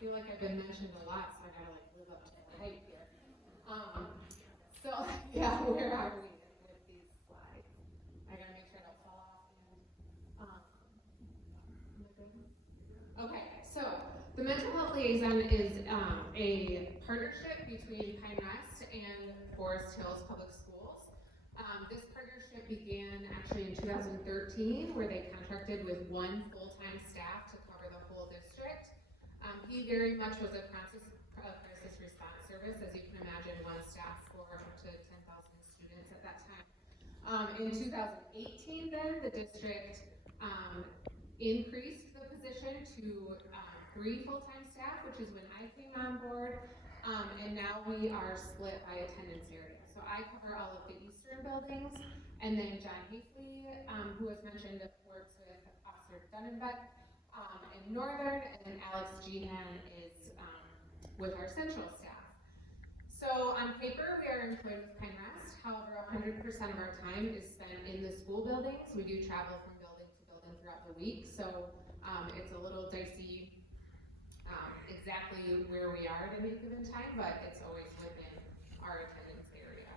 feel like I've been mentioned a lot, so I gotta like live up to the hype here. So yeah, where are we with these slides? I gotta make sure I don't fall off. Okay, so the mental health liaison is a partnership between Pine Rest and Forest Hills Public Schools. This partnership began actually in 2013, where they contracted with one full-time staff to cover the whole district. He very much was a crisis response service, as you can imagine, one staff for up to 10,000 students at that time. In 2018, then, the district increased the position to 3 full-time staff, which is when I came on board, and now we are split by attendance area. So I cover all of the eastern buildings, and then John Hafley, who was mentioned, works with Officer Dunnenbeck in northern, and then Alex Jehan is with our central staff. So on paper, we are employed with Pine Rest. However, 100% of our time is spent in the school buildings. We do travel from building to building throughout the week, so it's a little dicey exactly where we are at any given time, but it's always within our attendance area.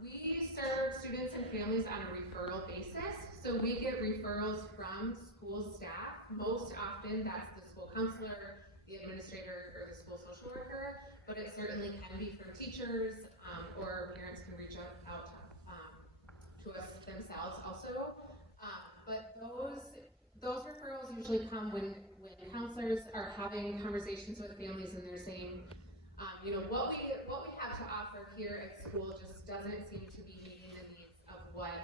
We serve students and families on a referral basis, so we get referrals from school staff. Most often, that's the school counselor, the administrator, or the school social worker, but it certainly can be from teachers, or parents can reach out to us themselves also. But those referrals usually come when counselors are having conversations with families and they're saying, what we have to offer here at school just doesn't seem to be meeting the needs of what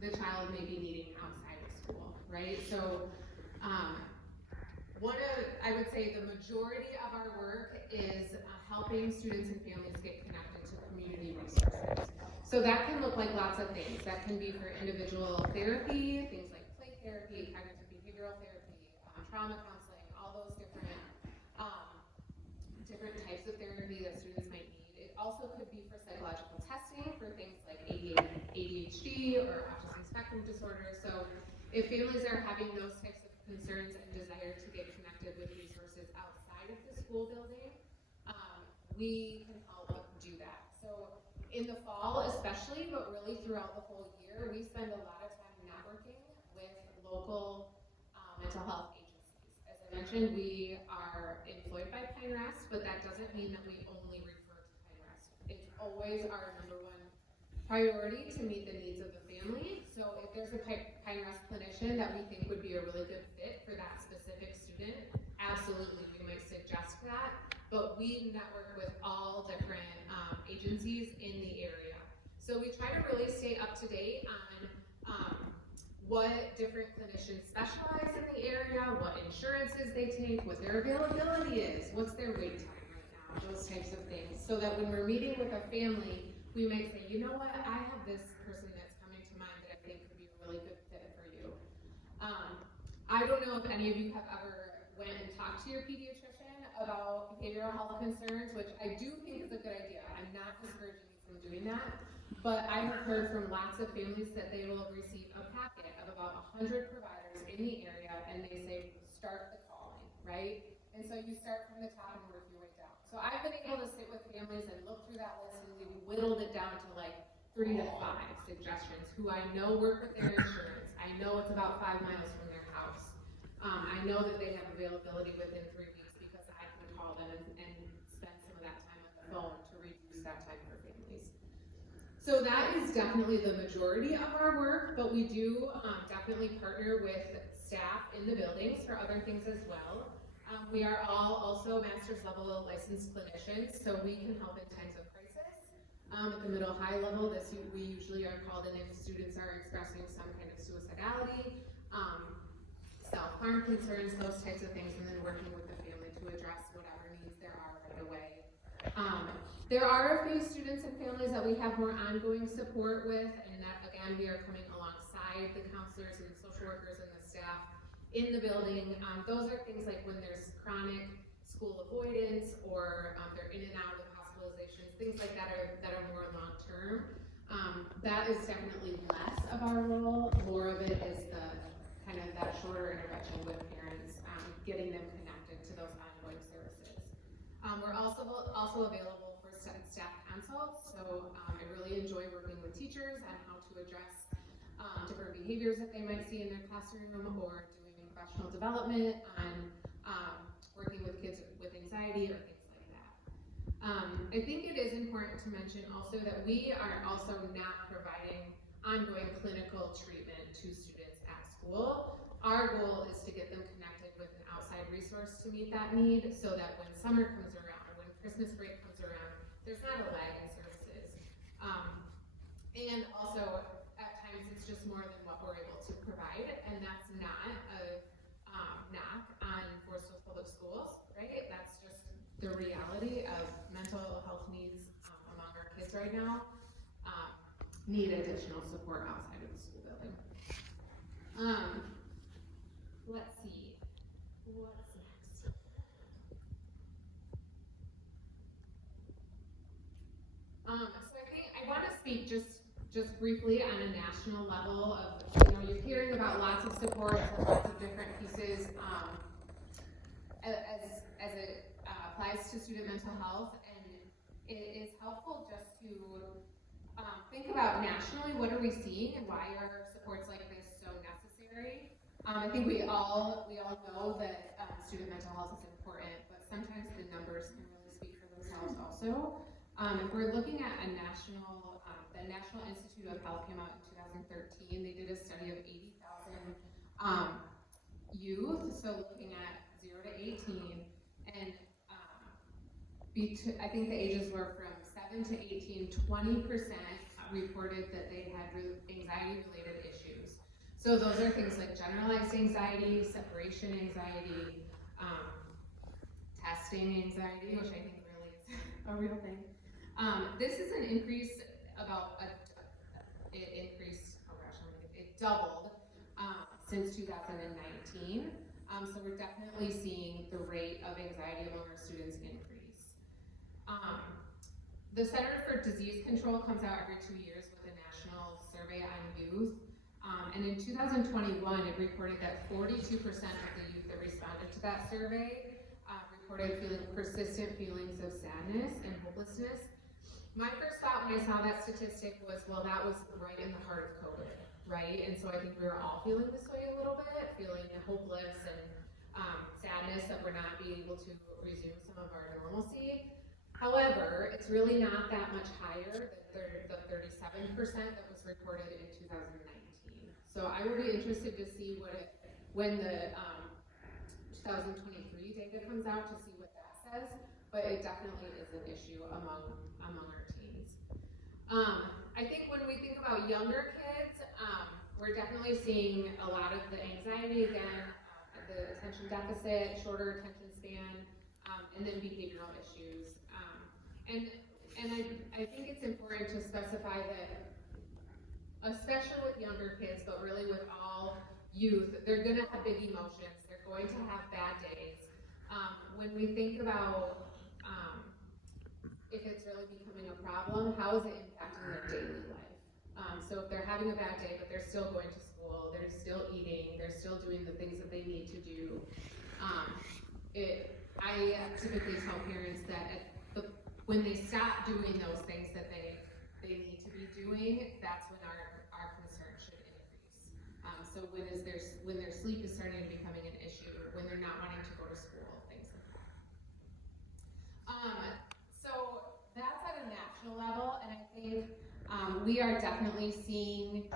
the child may be needing outside of school, right? So I would say the majority of our work is helping students and families get connected to community resources. So that can look like lots of things. That can be for individual therapy, things like play therapy, cognitive behavioral therapy, trauma counseling, all those different types of therapy that students might need. It also could be for psychological testing for things like ADHD or autism spectrum disorder. So if families are having those types of concerns and desire to get connected with resources outside of the school building, we can help do that. So in the fall especially, but really throughout the whole year, we spend a lot of time networking with local mental health agencies. As I mentioned, we are employed by Pine Rest, but that doesn't mean that we only refer to Pine Rest. It's always our #1 priority to meet the needs of the family. So if there's a Pine Rest clinician that we think would be a really good fit for that specific student, absolutely, we might suggest that. But we network with all different agencies in the area. So we try to really stay up to date on what different clinicians specialize in the area, what insurances they take, what their availability is, what's their wait time right now, those types of things. So that when we're meeting with a family, we might say, you know what, I have this person that's coming to mind that I think could be a really good fit for you. I don't know if any of you have ever went and talked to your pediatrician about behavioral health concerns, which I do think is a good idea. I'm not discouraging you from doing that, but I have heard from lots of families that they will receive a packet of about 100 providers in the area, and they say, start the calling, right? And so you start from the top and work your way down. So I've been able to sit with families and look through that list, and we've whittled it down to like 3 to 5 suggestions who I know work with their insurance. I know it's about 5 miles from their house. I know that they have availability within 3 weeks because I can call them and spend some of that time on the phone to reduce that time for families. So that is definitely the majority of our work, but we do definitely partner with staff in the buildings for other things as well. We are all also master's level licensed clinicians, so we can help in times of crisis. At the middle high level, we usually are called in if students are expressing some kind of suicidality, self-harm concerns, those types of things, and then working with the family to address whatever needs there are right away. There are a few students and families that we have more ongoing support with, and that again, we are coming alongside the counselors and social workers and the staff in the building. Those are things like when there's chronic school avoidance or they're in and out of hospitalizations, things like that are more long-term. That is definitely less of our role. More of it is the kind of that shorter intervention with parents, getting them connected to those ongoing services. We're also available for staff consults, so I really enjoy working with teachers on how to address different behaviors that they might see in their classroom, or doing professional development on working with kids with anxiety or things like that. I think it is important to mention also that we are also not providing ongoing clinical treatment to students at school. Our goal is to get them connected with an outside resource to meet that need, so that when summer comes around, or when Christmas break comes around, there's not a lag in services. And also, at times, it's just more than what we're able to provide, and that's not a knock on Forestville Public Schools, right? That's just the reality of mental health needs among our kids right now. Need additional support outside of the school building. Let's see, what's next? So I think I want to speak just briefly on a national level of, you're hearing about lots of support and lots of different pieces as it applies to student mental health, and it is helpful just to think about nationally, what are we seeing and why are supports like this so necessary? I think we all know that student mental health is important, but sometimes the numbers can really speak for themselves also. If we're looking at a national, the National Institute of Health came out in 2013. They did a study of 80,000 youth, so looking at 0 to 18, and I think the ages were from 7 to 18, 20% reported that they had anxiety-related issues. So those are things like generalized anxiety, separation anxiety, testing anxiety, which I think really is a real thing. This is an increase it doubled since 2019. So we're definitely seeing the rate of anxiety among our students increase. The Center for Disease Control comes out every 2 years with a national survey on youth. And in 2021, it reported that 42% of the youth that responded to that survey reported feeling persistent feelings of sadness and hopelessness. My first thought when I saw that statistic was, well, that was right in the heart of COVID, right? And so I think we were all feeling this way a little bit, feeling hopeless and sadness that we're not being able to resume some of our normalcy. However, it's really not that much higher than the 37% that was reported in 2019. So I would be interested to see when the 2023 data comes out, to see what that says, but it definitely is an issue among our teens. I think when we think about younger kids, we're definitely seeing a lot of the anxiety again, the attention deficit, shorter attention span, and then behavioral issues. And I think it's important to specify that, especially with younger kids, but really with all youth, they're going to have big emotions. They're going to have bad days. When we think about if it's really becoming a problem, how is it impacting their daily life? So if they're having a bad day, but they're still going to school, they're still eating, they're still doing the things that they need to do. I typically tell parents that when they stop doing those things that they need to be doing, that's when our concern should increase. So when their sleep is starting to becoming an issue, when they're not wanting to go to school, things like that. So that's at a national level, and I think we are definitely seeing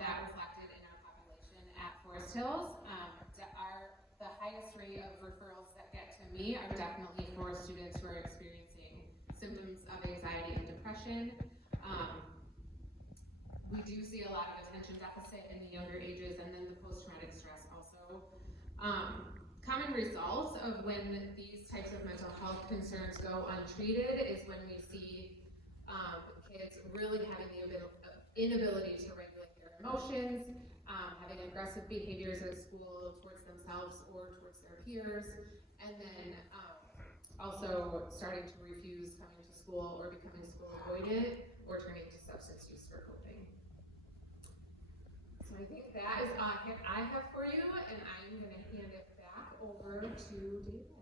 that reflected in our population at Forest Hills. The highest rate of referrals that get to me are definitely for students who are experiencing symptoms of anxiety and depression. We do see a lot of attention deficit in the younger ages, and then the post-traumatic stress also. Common results of when these types of mental health concerns go untreated is when we see kids really having the inability to regulate their emotions, having aggressive behaviors at school towards themselves or towards their peers, and then also starting to refuse coming to school or becoming school avoidant or turning to substance use for coping. So I think that is all I have for you, and I'm going to hand it back over to David.